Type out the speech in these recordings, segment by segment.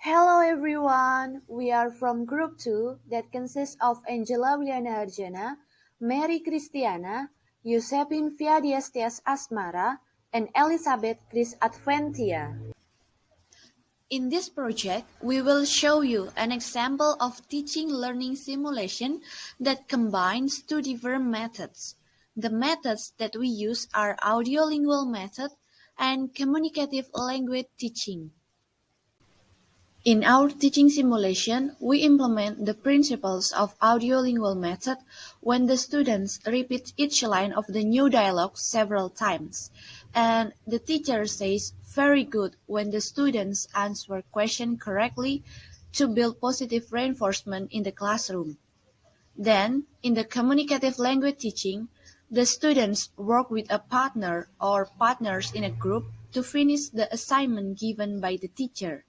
Hello everyone, we are from Group 2 that consists of Angela Willyane, Mary Christiana, Yosephine Viadestyas Asmara, and Elisabeth Christ Adventia. In this project, we will show you an example of teaching-learning simulation that combines two different methods. The methods that we use are Audio-Lingual method and Communicative language teaching. In our teaching simulation, we implement the principles of Audio-Lingual method when the students repeat each line of the new dialogue several times, and the teacher says "very good" when the students answer question correctly to build positive reinforcement in the classroom. Then, in the communicative language teaching, the students work with a partner or partners in a group to finish the assignment given by the teacher.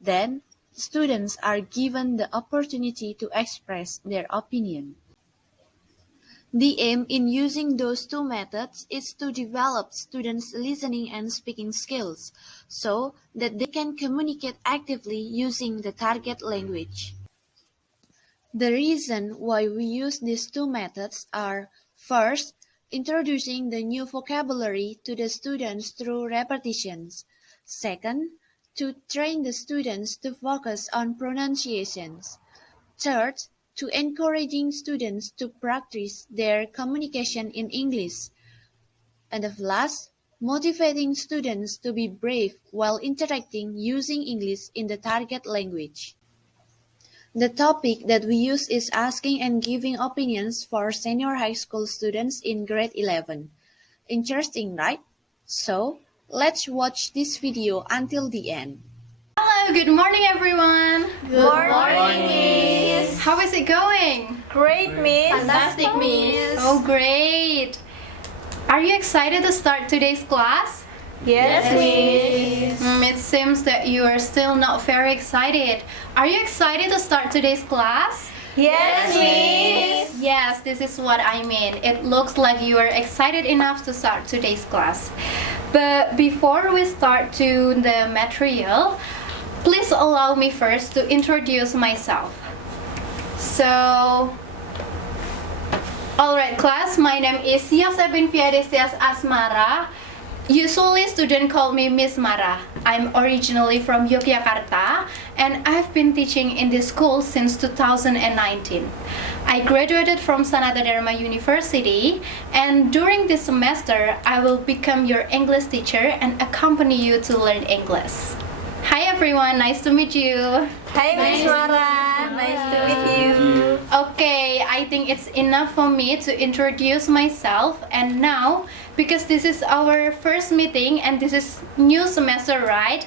Then, students are given the opportunity to express their opinion. The aim in using those two methods is to develop students' listening and speaking skills so that they can communicate actively using the target language. The reason why we use these two methods are, first, introducing the new vocabulary to the students through repetitions. Second, to train the students to focus on pronunciations. Third, to encouraging students to practice their communication in English. And last, motivating students to be brave while interacting using English in the target language. The topic that we use is asking and giving opinions for senior high school students in grade 11. Interesting, right? So, let's watch this video until the end. Hello, good morning everyone. Good morning, Miss. How is it going? Great, Miss. Fantastic, Miss. Oh, great. Are you excited to start today's class? Yes, Miss. It seems that you are still not very excited. Are you excited to start today's class? Yes, Miss. Yes, this is what I mean. It looks like you are excited enough to start today's class. But before we start to the material, please allow me first to introduce myself. So, alright class, my name is Yosephine Viadestyas Asmara. Usually students call me Miss Mara. I'm originally from Yogyakarta and I've been teaching in this school since 2019. I graduated from Sanata Dharma University, and during this semester I will become your English teacher and accompany you to learn English. Hi everyone, nice to meet you. Hi, Miss Mara. Nice to meet you. Okay, I think it's enough for me to introduce myself, and now, because this is our first meeting and this is new semester, right?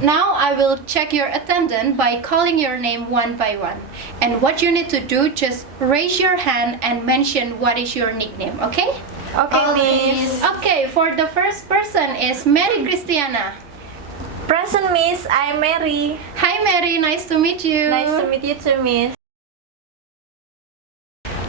Now I will check your attendance by calling your name one by one. And what you need to do, just raise your hand and mention what is your nickname, okay? Okay, Miss. Okay, for the first person is Mary Christiana. Present, Miss. I'm Mary. Hi Mary, nice to meet you. Nice to meet you too, Miss.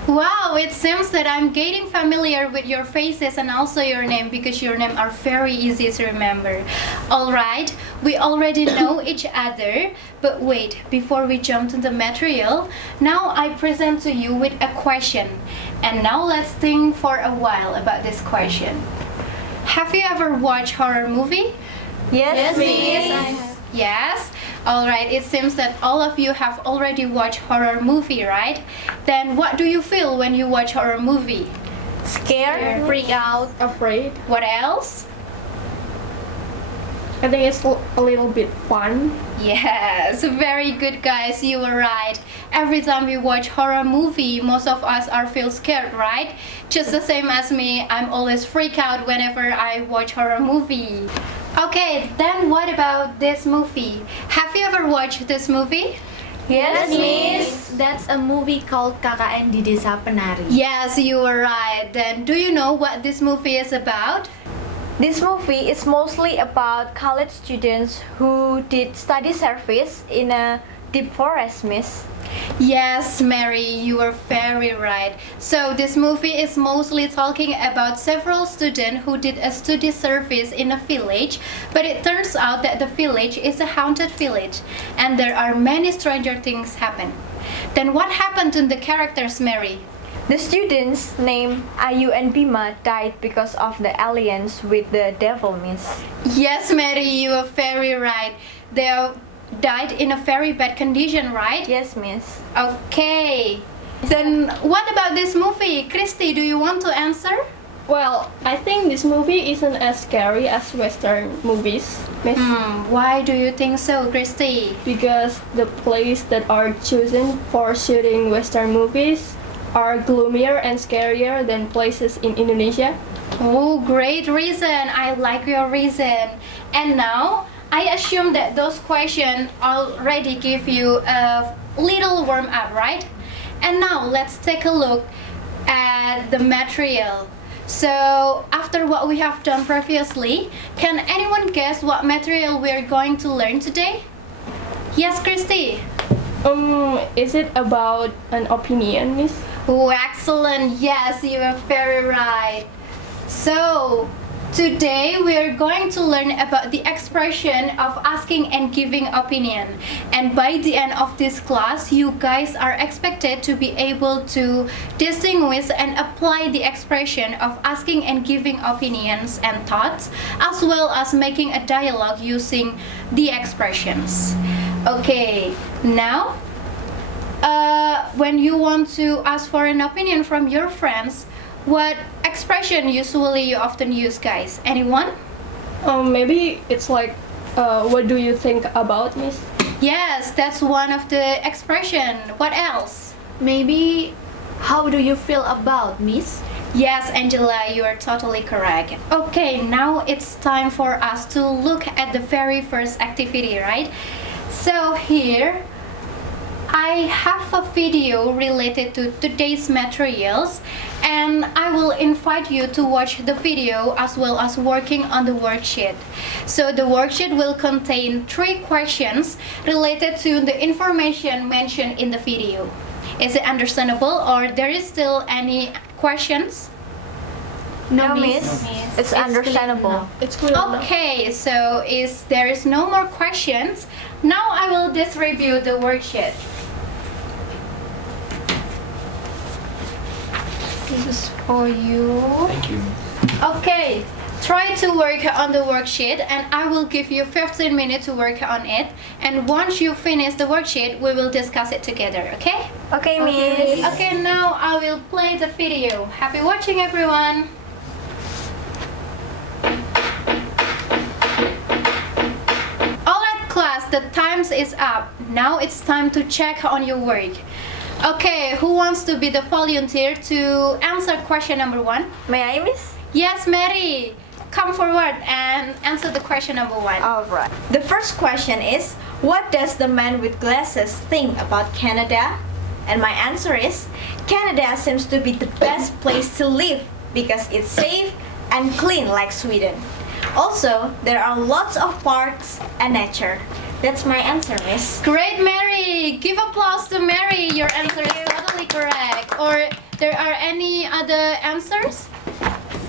Wow, it seems that I'm getting familiar with your faces and also your name because your name are very easy to remember. Alright, we already know each other, but wait, before we jump to the material, now I present to you with a question. And now let's think for a while about this question. Have you ever watched horror movie? Yes, Miss. Yes? Alright, it seems that all of you have already watched horror movie, right? Then what do you feel when you watch horror movie? Scared? Freak out. Afraid. What else? I think it's a little bit fun. Yes, very good guys, you were right. Every time we watch horror movie, most of us are feel scared, right? Just the same as me, I'm always freak out whenever I watch horror movie. Okay, then what about this movie? Have you ever watched this movie? Yes, Miss. That's a movie called KKN di Desa Penari. Yes, you were right. Then do you know what this movie is about? This movie is mostly about college students who did study service in a deep forest, Miss. Yes, Mary, you are very right. So this movie is mostly talking about several students who did a study service in a village, but it turns out that the village is a haunted village and there are many stranger things happen. Then what happened to the characters, Mary? The students named Ayu and Bima died because of the alliance with the devil, miss. Yes, Mary, you are very right. They are died in a very bad condition, right? Yes, miss. Okay. Then what about this movie? Christy, do you want to answer? Well, I think this movie isn't as scary as Western movies, miss. Why do you think so, Christy? Because the places that are chosen for shooting Western movies are gloomier and scarier than places in Indonesia. Oh, great reason. I like your reason. And now, I assume that those questions already give you a little warm up, right? And now let's take a look at the material. So after what we have done previously, can anyone guess what material we are going to learn today? Yes, Christy. Is it about an opinion, miss? Oh, excellent. Yes, you are very right. So today we are going to learn about the expression of asking and giving opinion. And by the end of this class, you guys are expected to be able to distinguish and apply the expression of asking and giving opinions and thoughts, as well as making a dialogue using the expressions. Okay, now when you want to ask for an opinion from your friends, what expression usually you often use, guys? Anyone? Maybe it's like, what do you think about, miss? Yes, that's one of the expression. What else? Maybe, how do you feel about, miss? Yes, Angela, you are totally correct. Okay, now it's time for us to look at the very first activity, right? So here, I have a video related to today's materials, and I will invite you to watch the video as well as working on the worksheet. So the worksheet will contain 3 questions related to the information mentioned in the video. Is it understandable, or there is still any questions? No, miss. It's understandable. It's clear enough. Okay, so there is no more questions. Now I will distribute the worksheet. This is for you. Thank you. Okay, try to work on the worksheet and I will give you 15 minutes to work on it. And once you finish the worksheet, we will discuss it together, okay? Okay, miss. Okay, now I will play the video. Happy watching, everyone. Alright, class, the times is up. Now it's time to check on your work. Okay, who wants to be the volunteer to answer question number 1? May I, miss? Yes, Mary. Come forward and answer the question number 1. Alright. The first question is, what does the man with glasses think about Canada? And my answer is, Canada seems to be the best place to live because it's safe and clean like Sweden. Also, there are lots of parks and nature. That's my answer, miss. Great, Mary. Give applause to Mary. Your answer is totally correct. Or there are any other answers?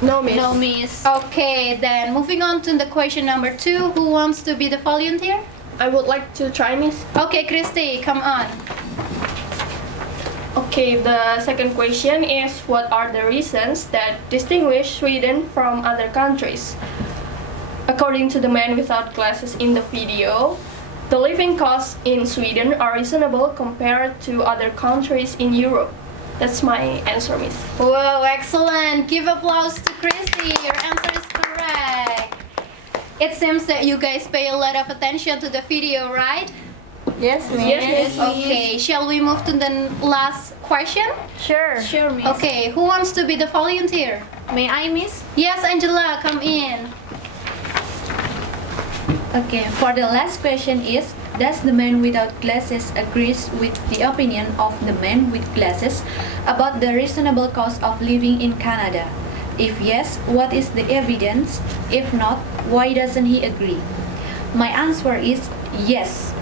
No, miss. No, miss. Okay, then moving on to the question number 2. Who wants to be the volunteer? I would like to try, miss. Okay, Christy, come on. Okay, the second question is, what are the reasons that distinguish Sweden from other countries? According to the man without glasses in the video, the living costs in Sweden are reasonable compared to other countries in Europe. That's my answer, miss. Whoa, excellent. Give applause to Christy. Your answer is correct. It seems that you guys pay a lot of attention to the video, right? Yes, miss. Yes, miss. Okay, shall we move to the last question? Sure. Sure, miss. Okay, who wants to be the volunteer? May I, miss? Yes, Angela, come in. Okay, for the last question is, does the man without glasses agrees with the opinion of the man with glasses about the reasonable cost of living in Canada? If yes, what is the evidence? If not, why doesn't he agree? My answer is yes.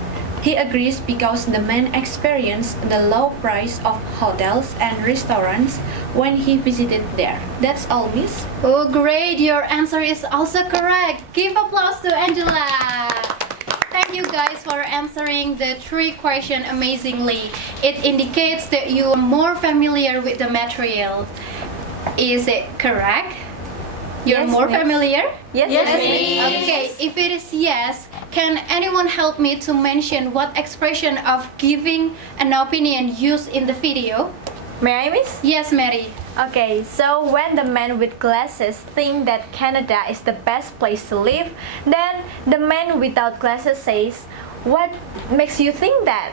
He agrees because the man experienced the low price of hotels and restaurants when he visited there. That's all, Miss. Oh, great! Your answer is also correct. Give applause to Angela. Thank you guys for answering the 3 questions amazingly. It indicates that you are more familiar with the material. Is it correct? You're Yes, more miss. familiar? Yes, miss. Okay, if it is yes, can anyone help me to mention what expression of giving an opinion used in the video? May I, miss? Yes, Mary. Okay, so when the man with glasses think that Canada is the best place to live, then the man without glasses says, "What makes you think that?"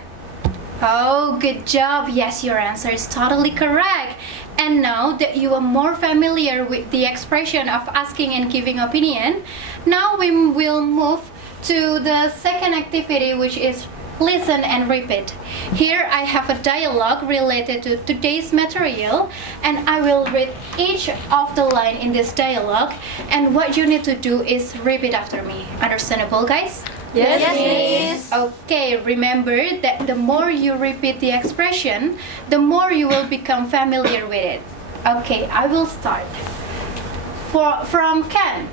Oh, good job. Yes, your answer is totally correct. And now that you are more familiar with the expression of asking and giving opinion, now we will move to the second activity, which is listen and repeat. Here I have a dialogue related to today's material, and I will read each of the line in this dialogue, and what you need to do is repeat after me. Understandable, guys? Yes, miss. Okay, remember that the more you repeat the expression, the more you will become familiar with it. Okay, I will start. From Ken.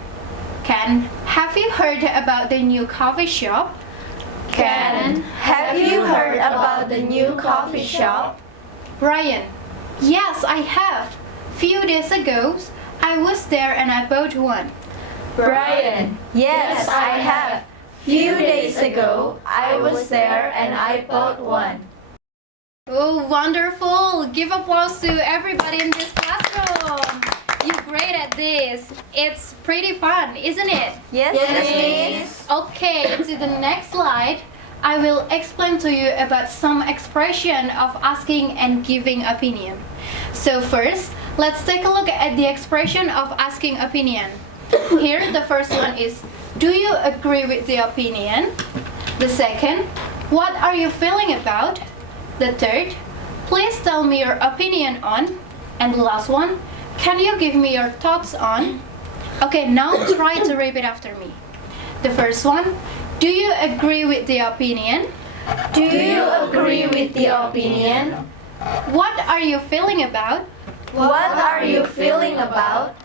Ken, have you heard about the new coffee shop? Ken, have you heard about the new coffee shop? Brian, yes, I have. Few days ago, I was there and I bought one. Brian, yes, I have. Few days ago, I was there and I bought one. Oh, wonderful! Give applause to everybody in this classroom. You're great at this. It's pretty fun, isn't it? Yes, miss. Okay, to the next slide, I will explain to you about some expression of asking and giving opinion. So first, let's take a look at the expression of asking opinion. Here, the first one is, do you agree with the opinion? The second, what are you feeling about? The third, please tell me your opinion on. And the last one, can you give me your thoughts on? Okay, now try to repeat after me. The first one, do you agree with the opinion? Do you agree with the opinion? What are you feeling about? What are you feeling about?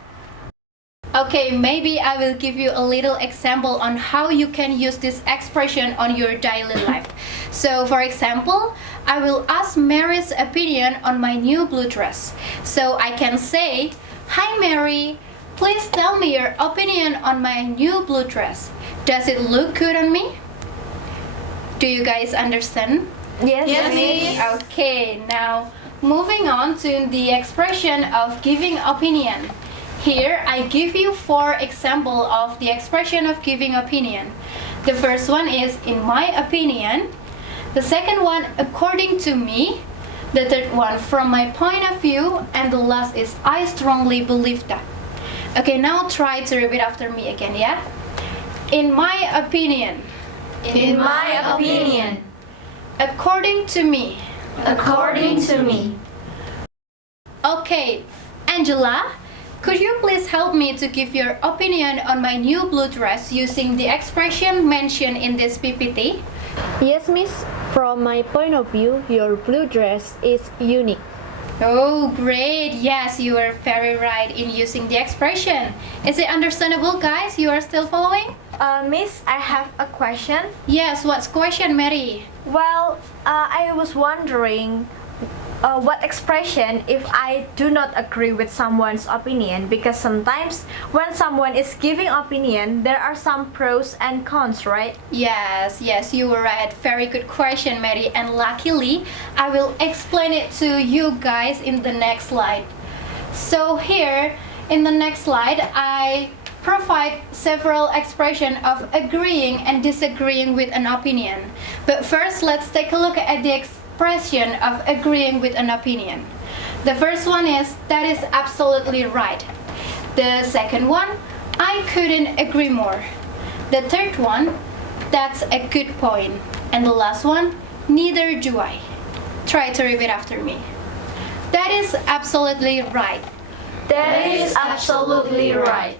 Okay, maybe I will give you a little example on how you can use this expression on your daily life. So, for example, I will ask Mary's opinion on my new blue dress. So I can say, "Hi Mary, please tell me your opinion on my new blue dress. Does it look good on me?" Do you guys understand? Yes, miss. Okay, now moving on to the expression of giving opinion. Here, I give you 4 examples of the expression of giving opinion. The first one is, in my opinion. The second one, according to me. The third one, from my point of view. And the last is, I strongly believe that. Okay, now try to repeat after me again, yeah? In my opinion. In my opinion. According to me. According to me. Okay, Angela, could you please help me to give your opinion on my new blue dress using the expression mentioned in this PPT? Yes, miss. From my point of view, your blue dress is unique. Oh, great. Yes, you are very right in using the expression. Is it understandable, guys? You are still following? Miss, I have a question. Yes, what's question, Mary? Well, I was wondering what expression if I do not agree with someone's opinion, because sometimes when someone is giving opinion, there are some pros and cons, right? Yes, you were right. Very good question, Mary. And luckily, I will explain it to you guys in the next slide. So here, in the next slide, I provide several expressions of agreeing and disagreeing with an opinion. But first, let's take a look at the expression of agreeing with an opinion. The first one is, that is absolutely right. The second one, I couldn't agree more. The third one, that's a good point. And the last one, neither do I. Try to repeat after me. That is absolutely right. That is absolutely right.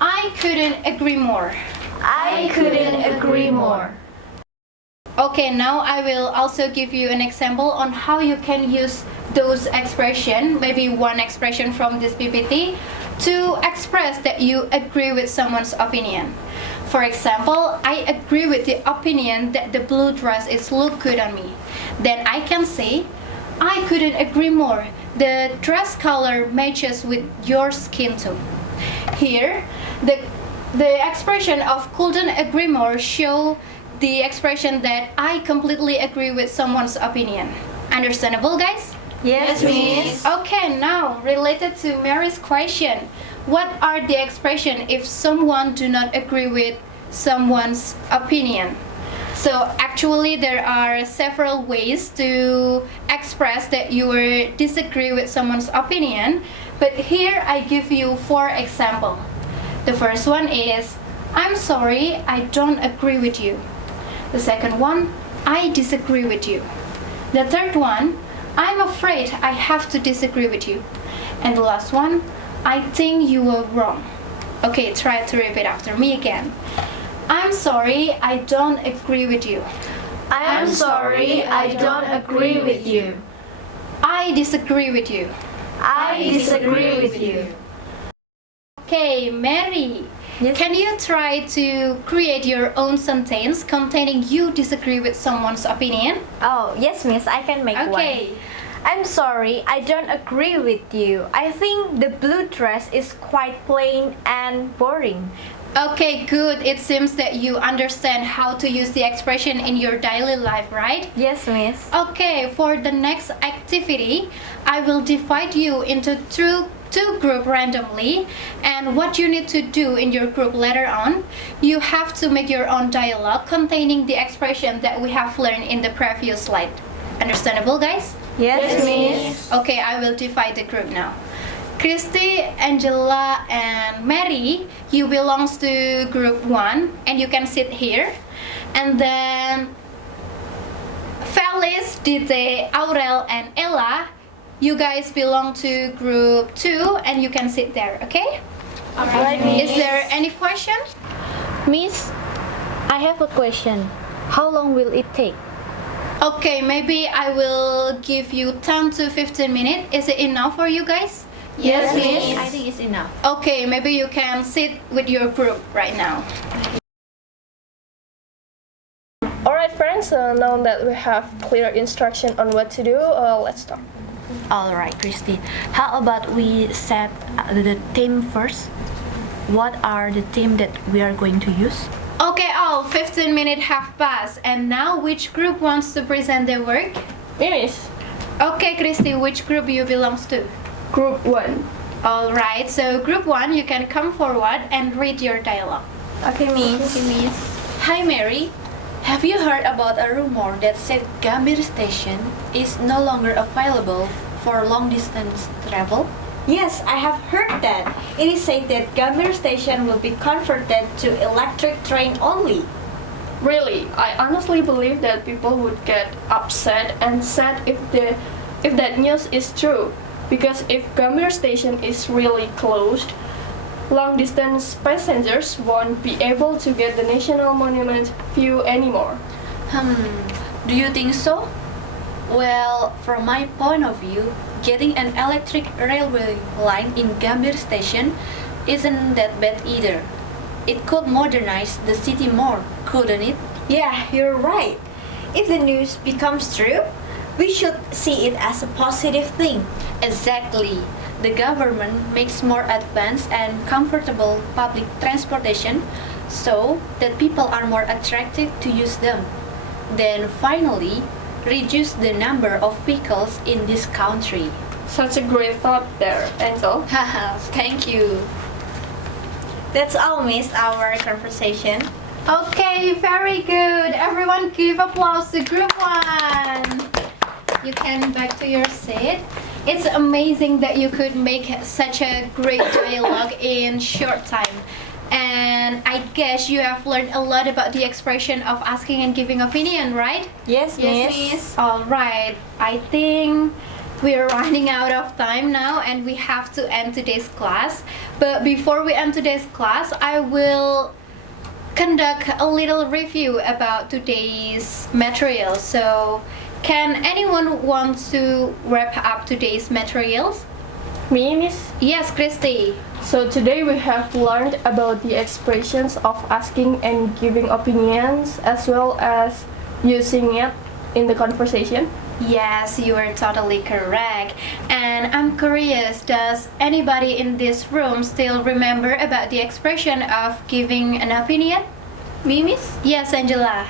I couldn't agree more. I couldn't agree more. Okay, now I will also give you an example on how you can use those expression, maybe one expression from this PPT, to express that you agree with someone's opinion. For example, I agree with the opinion that the blue dress is look good on me. Then I can say, I couldn't agree more. The dress color matches with your skin tone. Here, the expression of couldn't agree more show the expression that I completely agree with someone's opinion. Understandable, guys? Yes, Miss. Okay, now related to Mary's question, what are the expression if someone do not agree with someone's opinion? So actually there are several ways to express that you disagree with someone's opinion, but here I give you 4 examples. The first one is, I'm sorry, I don't agree with you. The second one, I disagree with you. The third one, I'm afraid I have to disagree with you. And the last one, I think you were wrong. Okay, try to repeat after me again. I'm sorry, I don't agree with you. I'm sorry, I don't agree with you. I disagree with you. I disagree with you. Okay, Mary, Yes. can you try to create your own sentence containing you disagree with someone's opinion? Oh, yes, Miss, I can make Okay. one. I'm sorry, I don't agree with you. I think the blue dress is quite plain and boring. Okay, good. It seems that you understand how to use the expression in your daily life, right? Yes, Miss. Okay, for the next activity, I will divide you into two groups randomly, and what you need to do in your group later on, you have to make your own dialogue containing the expression that we have learned in the previous slide. Understandable, guys? Yes, Miss. Okay, I will divide the group now. Christy, Angela, and Mary, you belongs to group 1 and you can sit here. And then Felice, Dite, Aurel, and Ella, you guys belong to group 2 and you can sit there, okay? Alright, Is there any question? Miss, I have a question. How long will it take? Okay, maybe I will give you 10 to 15 minutes. Is it enough for you guys? Yes, Miss. I think it's enough. Okay, maybe you can sit with your group right now. Alright friends, now that we have clear instruction on what to do, let's start. Alright, Christy. How about we set the theme first? What are the theme that we are going to use? Okay, all 15 minutes have passed, and now which group wants to present their work? Miss, Okay, Christy, which group you belongs to? group 1. All right, so group 1, you can come forward and read your dialogue. Okay, Miss. Hi, Mary. Have you heard about a rumor that said Gambir Station is no longer available for long distance travel? Yes, I have heard that. It is said that Gambir Station will be converted to electric train only. Really, I honestly believe that people would get upset and sad if that news is true. Because if Gambir Station is really closed, long distance passengers won't be able to get the National Monument view anymore. Do you think so? Well, from my point of view, getting an electric railway line in Gambir Station isn't that bad either. It could modernize the city more, couldn't it? Yeah, you're right. If the news becomes true, we should see it as a positive thing. Exactly. The government makes more advanced and comfortable public transportation so that people are more attracted to use them. Then finally, reduce the number of vehicles in this country. Such a great thought there, Angel. Haha, thank you. That's all, Miss, our conversation. Okay, very good. Everyone give applause to group 1. You can back to your seat. It's amazing that you could make such a great dialogue in short time. And I guess you have learned a lot about the expression of asking and giving opinion, right? Yes, Miss. All right. I think we're running out of time now and we have to end today's class. But before we end today's class, I will conduct a little review about today's material. So, can anyone want to wrap up today's materials? Me, Miss? Yes, Christy. So today we have learned about the expressions of asking and giving opinions as well as using it in the conversation. Yes, you are totally correct. And I'm curious, does anybody in this room still remember about the expression of giving an opinion? Me, Miss? Yes, Angela.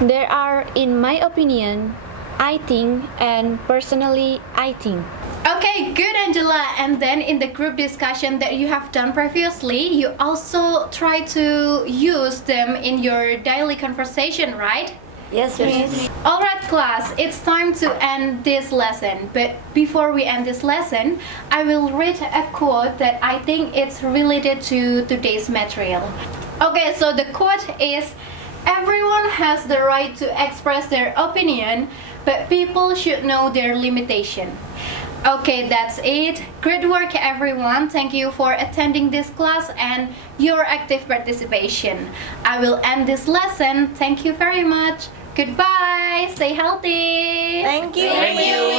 There are, in my opinion, I think, and personally, I think. Okay, good, Angela. And then in the group discussion that you have done previously, you also try to use them in your daily conversation, right? Yes, Miss. Alright, class, it's time to end this lesson. But before we end this lesson, I will read a quote that I think it's related to today's material. Okay, so the quote is, "Everyone has the right to express their opinion, but people should know their limitation." Okay, that's it. Great work, everyone. Thank you for attending this class and your active participation. I will end this lesson. Thank you very much. Goodbye. Stay healthy. Thank you. Thank you.